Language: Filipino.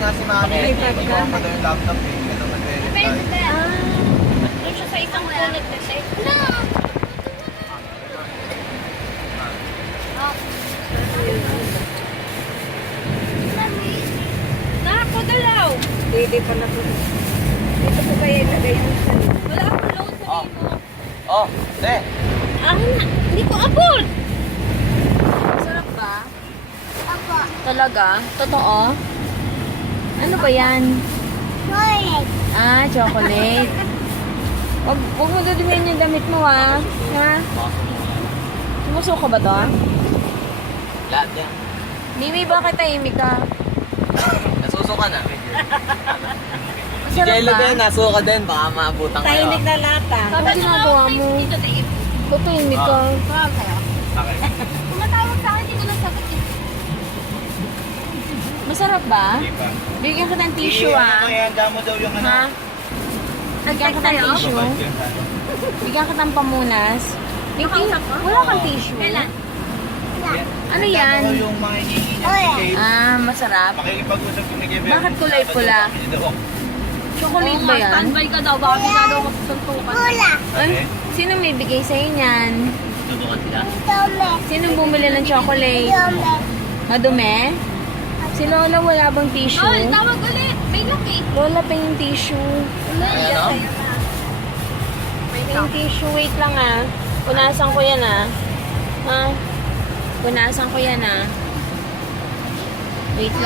nga si Mami. May pag ka. Iwan pa daw yung laptop eh. Hindi ka daw nag-verify. Doon siya sa isang kulot na siya. No! Nakakagalaw! Pwede pa na po. Dito po kayo ilagay yung salita. Wala akong load sa Oh. mo. Oh, te. Ah, hindi ko abot! Sarap ba? Ako. Talaga? Totoo? Ano ba yan? Chocolate. Ah, chocolate. Huwag mo dudumihan yung damit mo, ha? Ha? Sumusuko ba to? Lahat yan. Mimi, bakit tahimik ka? Nasusuka na. Si Masarap Jello ba? din, nasuka din. Baka maabutan kayo. Tahimik na lata. Ano ginagawa mo? Dito, Dave. Ba't tahimik ka? Tawag kayo. Okay. Tumatawag sa akin, hindi ko nasagot eh. Masarap ba? Hindi pa. Bigyan ka ng tissue, ah. Kaya damo daw yung Ha? Bigyan ka ng tissue? Bigyan ka ng pamunas? May Nakausap ko? Wala kang tissue? Kailan? Ano yan? Damo daw yung mga hinihingi niya si Kate. Ah, masarap. Makikipag-usap kami kay Bebe. Bakit kulay pula? Chocolate ba yan? Standby ka daw, baka masyado ako susuntukan. Ay, sino may bigay sa'yo niyan? Tutukan sila? Sino bumili ng chocolate? Madumi? Si Lola wala bang tissue? Oh, tawag ulit. May lock eh. Lola pa yung tissue. Ano? Yung tissue, wait lang ah. Punasan ko yan ah. Ha? Punasan ko yan ah. Wait lang.